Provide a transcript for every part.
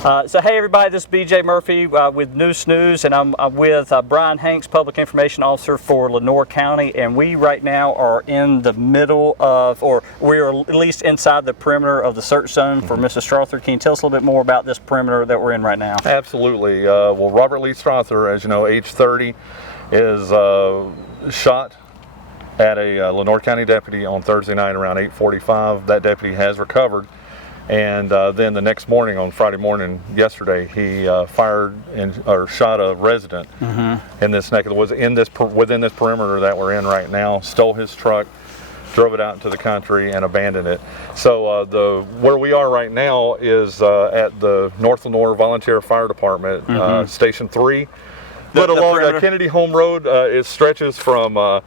So hey everybody, this is BJ Murphy with Neuse, and I'm with Bryan Hanks, Public Information Officer for Lenoir County, and we right now are in the middle of, or we are at least inside the perimeter of the search zone for Mr. Strother. Can you tell us a little bit more about this perimeter that we're in right now? Absolutely. Well, Robert Lee Strother, as you know, age 30, is shot at a Lenoir County deputy on Thursday night around 8:45. That deputy has recovered. And then the next morning, on Friday morning, yesterday, he fired or shot a resident in this neck of the woods, within this perimeter that we're in right now. Stole his truck, drove it out into the country, and abandoned it. So where we are right now is at the North Lenoir Volunteer Fire Department, Station 3. But along Kennedy Home Road, it stretches from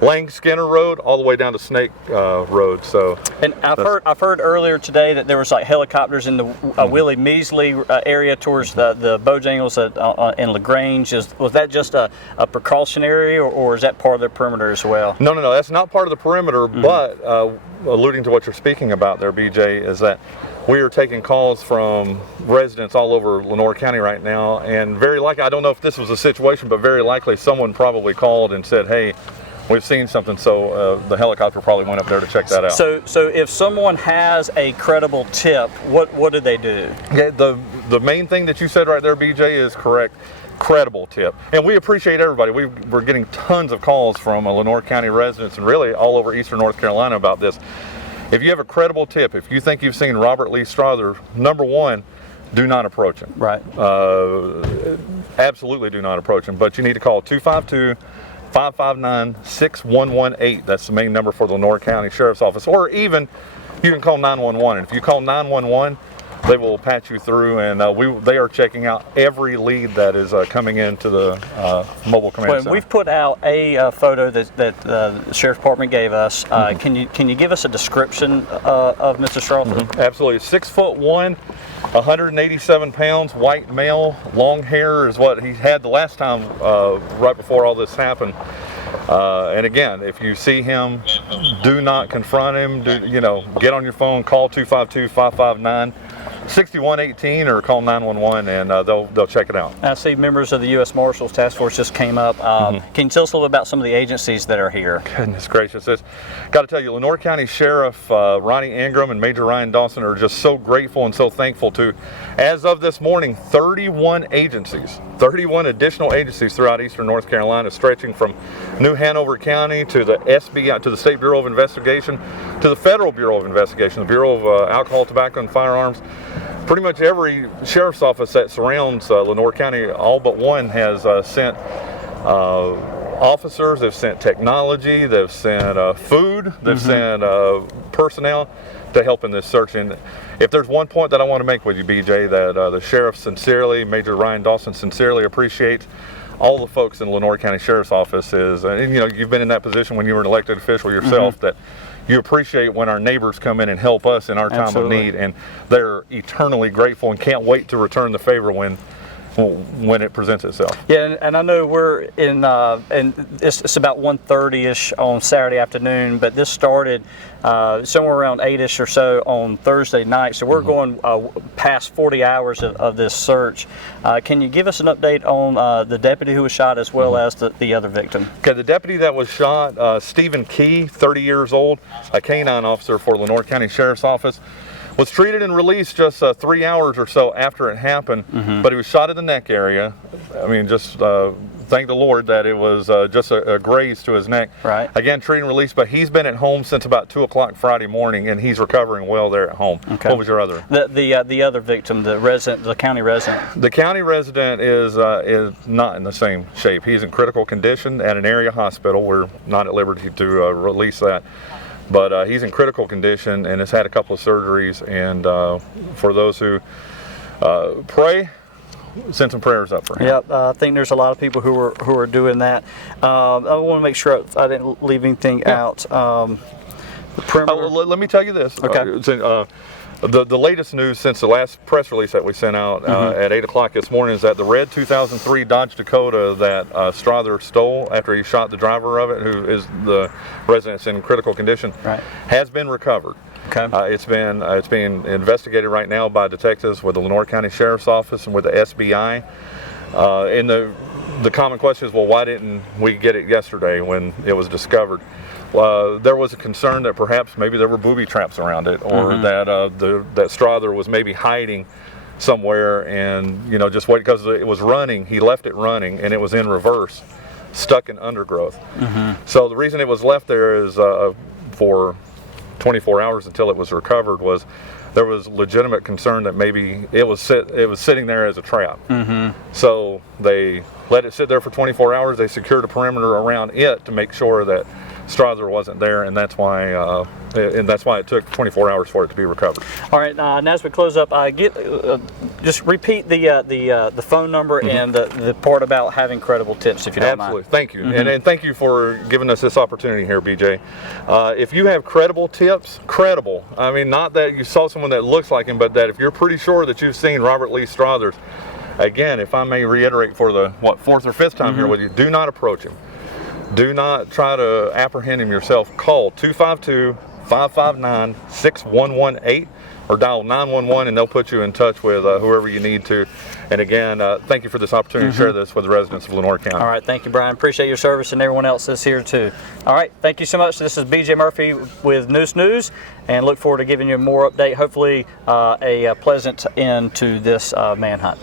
Lang Skinner Road all the way down to Snake Road. So, and I've heard earlier today that there was like helicopters in the Willie Measley area towards the Bojangles in LaGrange. Was that just a precautionary, or is that part of the perimeter as well? No, that's not part of the perimeter. But alluding to what you're speaking about there, BJ, is that we are taking calls from residents all over Lenoir County right now, and very likely, I don't know if this was a situation, but very likely someone probably called and said, hey, we've seen something, so the helicopter probably went up there to check that out. So if someone has a credible tip, what do they do? Yeah, the main thing that you said right there, BJ, is correct. Credible tip. And we appreciate everybody. We're getting tons of calls from Lenoir County residents and really all over eastern North Carolina about this. If you have a credible tip, if you think you've seen Robert Lee Strother, number one, do not approach him. Right. Absolutely do not approach him. But you need to call 252-559-6118. That's the main number for the Lenoir County Sheriff's Office. Or even you can call 911. And if you call 911, they will patch you through, and they are checking out every lead that is coming into the mobile command center. We've put out a photo that the Sheriff's Department gave us. Can you give us a description of Mr. Strother? Absolutely. 6'1", 187 pounds, white male, long hair is what he had the last time right before all this happened. And again, if you see him, do not confront him. Get on your phone, call 252-559-6118 or call 911, and they'll check it out. I see members of the U.S. Marshals Task Force just came up. Can you tell us a little about some of the agencies that are here? Goodness gracious. Got to tell you, Lenoir County Sheriff Ronnie Ingram and Major Ryan Dawson are just so grateful and so thankful to, as of this morning, 31 additional agencies throughout eastern North Carolina, stretching from New Hanover County to the SBI, to the State Bureau of Investigation, to the Federal Bureau of Investigation, the Bureau of Alcohol, Tobacco, and Firearms. Pretty much every sheriff's office that surrounds Lenoir County, all but one, has sent officers, they've sent technology, they've sent food, they've sent personnel to help in this search. And if there's one point that I want to make with you, BJ, that the sheriff sincerely, Major Ryan Dawson sincerely appreciates all the folks in the Lenoir County Sheriff's Office is, and you've been in that position when you were an elected official yourself, that you appreciate when our neighbors come in and help us in our time of need, and they're eternally grateful and can't wait to return the favor when it presents itself. Yeah, and I know we're in, and it's about 1:30ish on Saturday afternoon, but this started somewhere around 8ish or so on Thursday night, so we're going past 40 hours of this search. Can you give us an update on the deputy who was shot as well as the other victim? Okay, the deputy that was shot, Stephen Key, 30 years old, a canine officer for Lenoir County Sheriff's Office, was treated and released just 3 hours or so after it happened, but he was shot in the neck area. I mean, just thank the Lord that it was just a graze to his neck. Right. Again, treated and released, but he's been at home since about 2 o'clock Friday morning, and he's recovering well there at home. Okay. What was your other? The other victim, the county resident. The county resident is not in the same shape. He's in critical condition at an area hospital. We're not at liberty to release that. But he's in critical condition and has had a couple of surgeries. And for those who pray, send some prayers up for him. Yep, I think there's a lot of people who are doing that. I want to make sure I didn't leave anything out. The perimeter. Let me tell you this. Okay. The latest news since the last press release that we sent out at 8 o'clock this morning is that the red 2003 Dodge Dakota that Strother stole after he shot the driver of it, who is the resident in critical condition, has been recovered. Okay. It's being investigated right now by detectives with the Lenoir County Sheriff's Office and with the SBI. And the common question is, well, why didn't we get it yesterday when it was discovered? There was a concern that perhaps maybe there were booby traps around it, or that Strother was maybe hiding somewhere, and just wait, because it was running. He left it running, and it was in reverse, stuck in undergrowth. So the reason it was left there is for 24 hours until it was recovered was there was legitimate concern that maybe it was sitting there as a trap. So they let it sit there for 24 hours. They secured a perimeter around it to make sure that Strother wasn't there, and that's why it took 24 hours for it to be recovered. All right, now as we close up, just repeat the phone number and the part about having credible tips, if you don't Absolutely. mind. Thank you, and thank you for giving us this opportunity here, BJ. If you have credible tips, credible, I mean, not that you saw someone that looks like him, but that if you're pretty sure that you've seen Robert Lee Strother, again, if I may reiterate for the fourth or fifth time here with you, do not approach him. Do not try to apprehend him yourself. Call 252-559-6118 or dial 911, and they'll put you in touch with whoever you need to. And again, thank you for this opportunity to share this with the residents of Lenoir County. All right, thank you, Bryan. Appreciate your service, and everyone else that's here too. All right, thank you so much. This is BJ Murphy with Neuse, and look forward to giving you more update. Hopefully, a pleasant end to this manhunt.